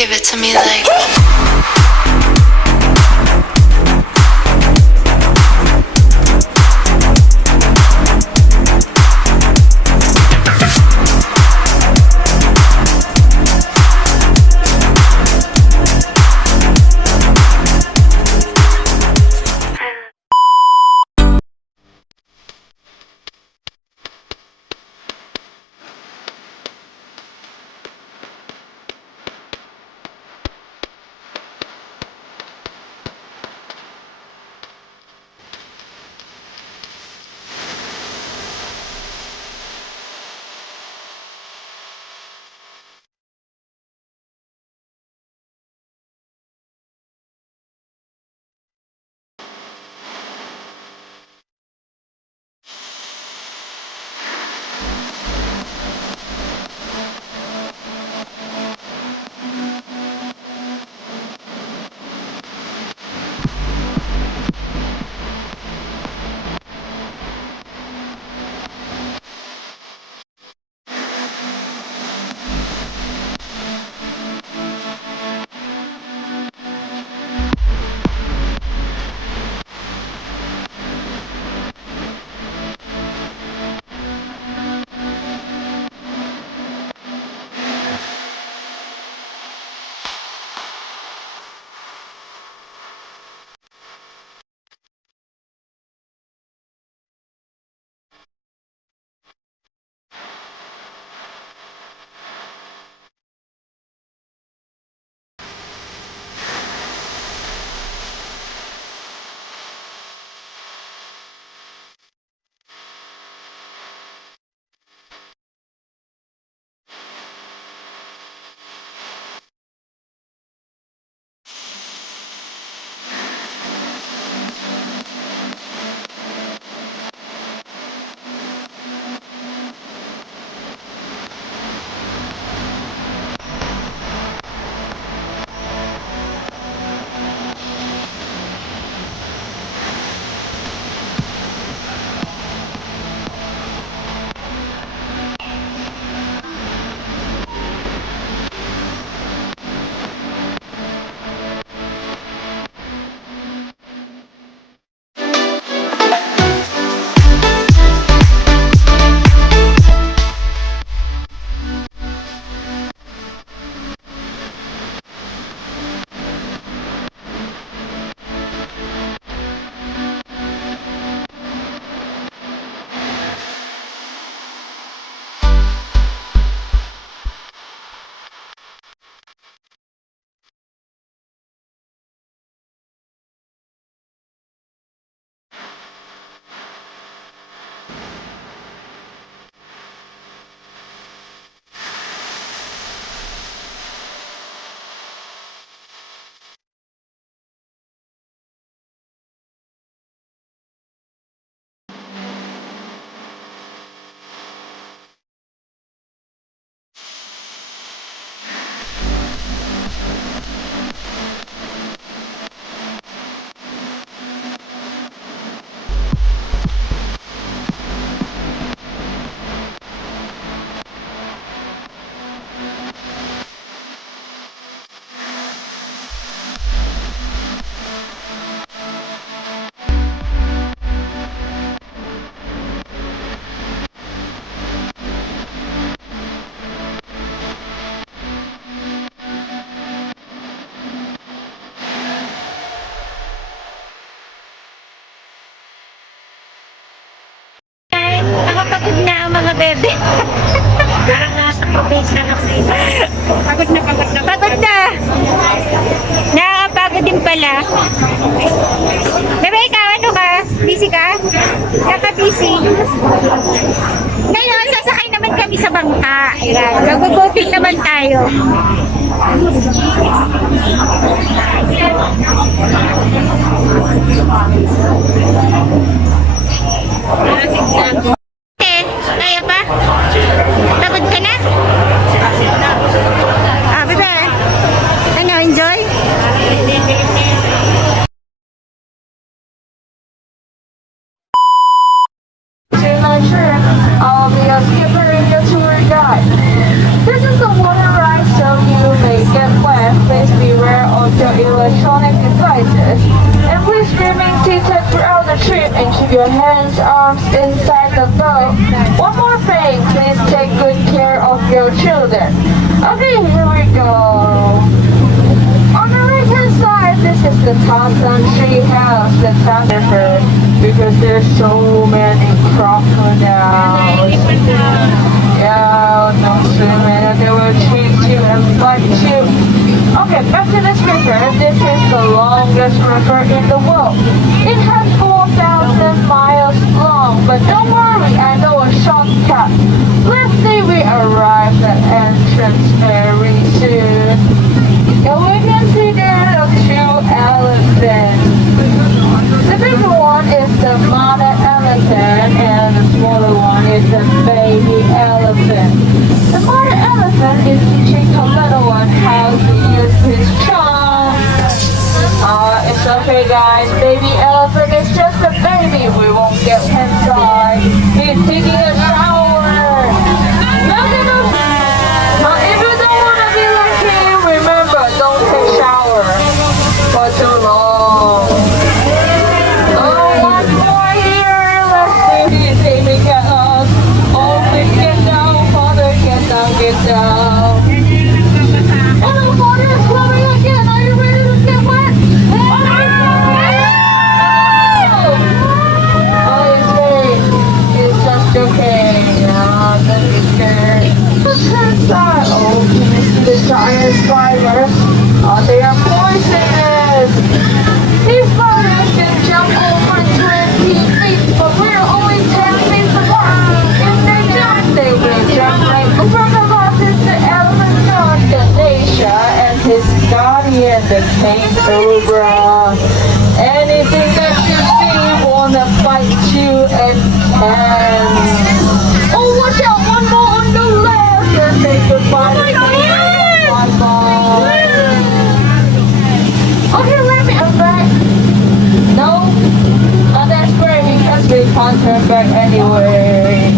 Give it to me like. Nakapagod na ang mga bebe. Parang nasa probinsya na kayo. Pagod na, pagod na. Pagod na! Nakakapagod din pala. Bebe, ikaw ano ka? Busy ka? Kaka-busy. Ngayon, sasakay naman kami sa bangka. Ayan, mag-boping naman tayo. Kaya pa? Pagod ka na? Bebe. Ano, enjoy? I'll be a skipper and your tour guide. This is the water ride, so you there's so many crocodiles. Yeah, no swimming, and they will treat you and bite you. Okay, back to this river. This is the longest river in the world. It has 4,000 miles long, but don't worry, I know a shortcut. Let's say we arrive at entrance very soon. And we can see there are two elephants. The bigger one is the mother elephant and the smaller one is the baby elephant. The mother elephant is teaching the little one how to use his trunk. It's okay guys, baby elephant is just a baby, we won't get inside. He's taking a shower. If you don't want to be like him, remember, don't take shower for too long. One more here, let's see if he's aiming at us. Oh, please get down, father, get down, get down. Oh no, father is coming again, are you ready to get wet? Oh, he's just joking, don't be scared. What's inside? Oh, can you see the giant spiders? Oh, they are poisonous. These spiders can jump over 20 feet, but we're only 10 feet apart. If they jump, they will jump right in front of us. Is the elephant dog, the Asia, and his guardian, the king cobra. Anything that you see wanna bite you and can. Oh, watch out! One more on the left. And say goodbye to me. Bye-bye. Okay, let me back. No? Oh, that's great because we can't turn back anyway.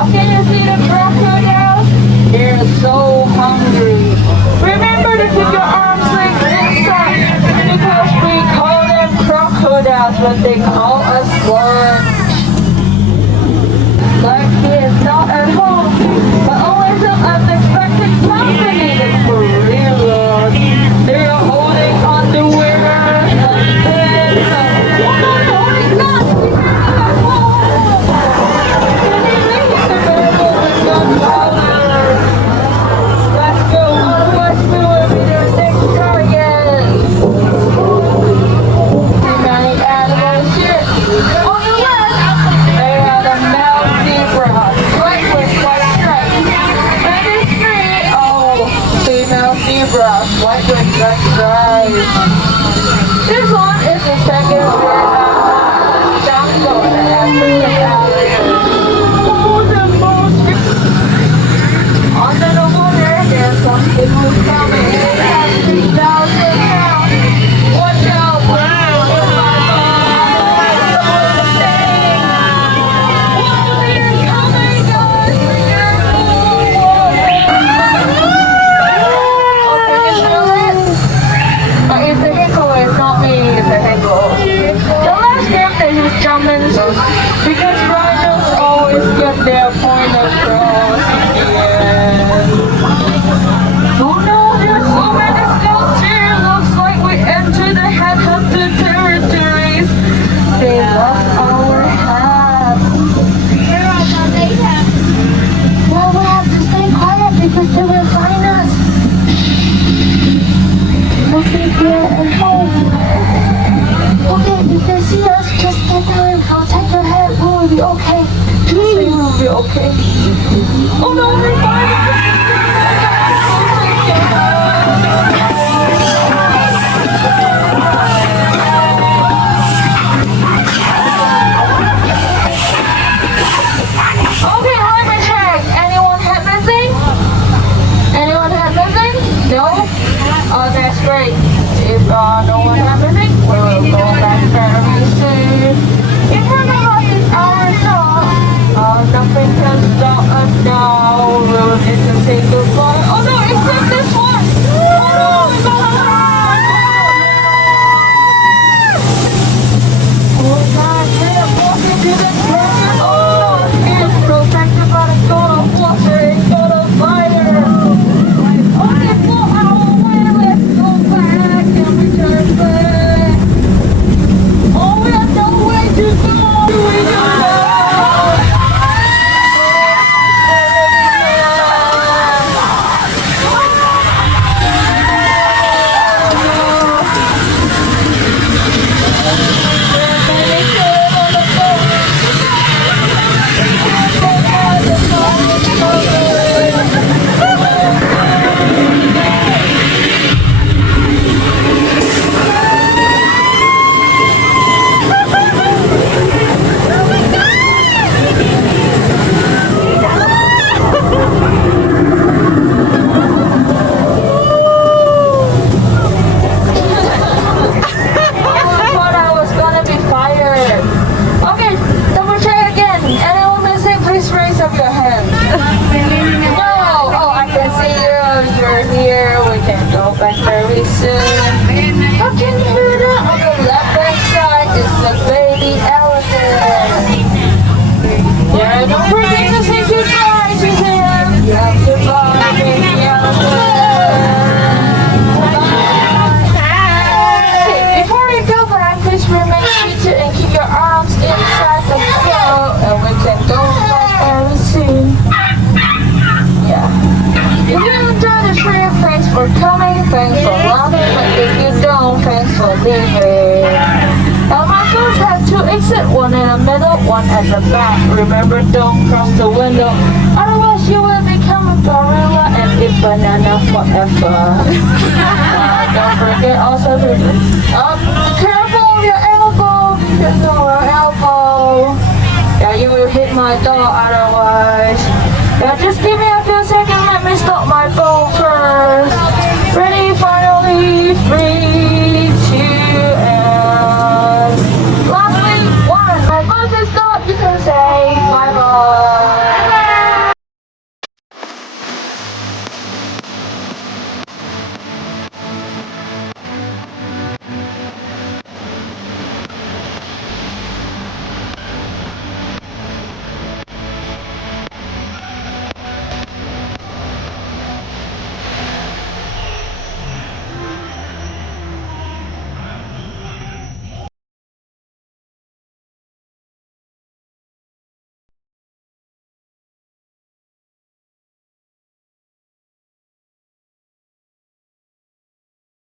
Okay, you see the crocodiles? They're so hungry. Remember to keep your arms length inside because we call them crocodiles, but they call us lunch. Like he is not at home, but always some unexpected company. That's for real. They are holding on to winners and then one on holding nuts. Let's go, otherwise we will be their next target. See many animals here. On the left, they are the male zebra, white with white stripes. And this three, female zebra, white with black stripes. This one is the second jungle, the African elephant. Under the water, there's some people coming in at 3,000 pounds. Watch out, because rhinos always get their point across in the end. Oh no, there's so many scouts here. Looks like we entered the headhunter territories. They lost our hats. Well, we have to stay quiet because they will find us. Nothing here at home. Okay, if they see us, just get down and protect your head. We will be okay. We will be okay. Oh no, they find us! Okay, let me check. Anyone have missing? Anyone have missing? No? Oh, that's great. If no one have missing, we will go back very soon. In front of us is our shop. Nothing can stop us now. We will need to say goodbye. Oh no, except this one. Oh no, it's all oh God, we are walking to the treasure. Oh, it's protected by the god of water and god of fire. Okay, for our way, let's go back and return back. Oh, we have no way to go. go back very soon. Looking further on the left hand side is the baby elephant. Yeah, don't forget to say goodbye to him. You have to buy baby elephant. Bye. Before you go back, please remain seated and keep your arms inside the throat, and we can go back very soon. Yeah. If you enjoy the trip, thanks for coming, thanks for laughing, but if you don't, thanks for leaving. Elevators have two exits, one in the middle, one at the back. Remember, don't cross the window, otherwise you will become a gorilla and eat banana forever.